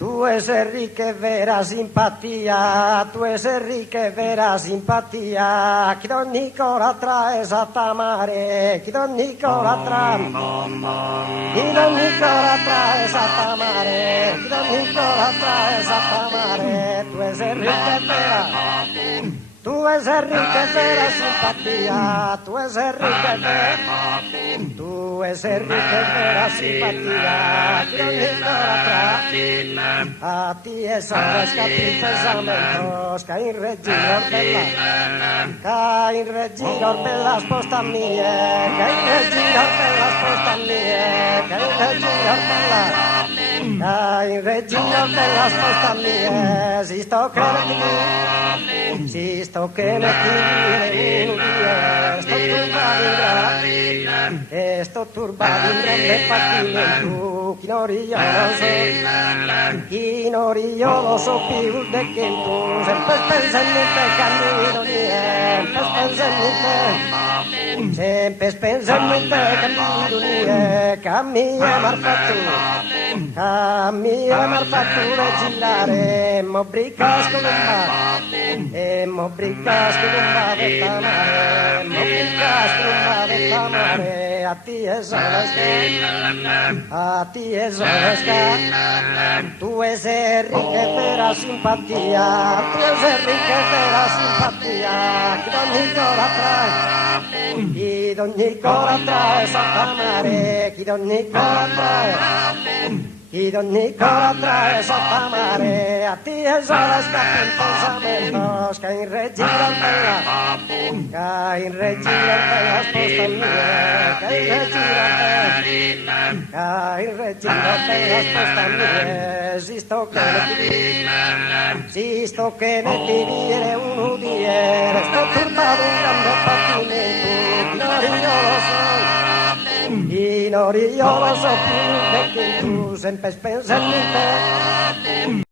Tu esi che vera simpatia, tu esi che vera simpatia, chi ogni cora trae s'attamare, chi ogni cora trae, chi ogni cora trae s'attamare, chi ogni cora trae s'attamare, tu esi che vera, tu esi che vera simpatia, tu esi che vera, tu esi che vera simpatia, chi ogni cora trae. A ti sabes que a ti pensamentos que in regidor bellas postas mie, que in regidor bellas postas mie, que in regidor bellas postas mie, si sto che ne ti sto turbato in grande pattimento, chi non io lo so più di che tu, sempre pensa in te cammino sempre pensa in te cammino m'ha fatto regillare, mo bricas columba vettamare, mo bricas columba vettamare, a ti es tu esi che vera simpatia, tu esi che vera simpatia, chi d'ogni cora trae s'attamare, chi d'ogni cora s'attamare, a ti es scappa in pensamentos, que in regidor bellas postas mie, que in regidor bellas postas mie, si sto che ne ti viene un udiere, sto turbato un grande pattimento, io lo so più di che tu sempre pensa in te.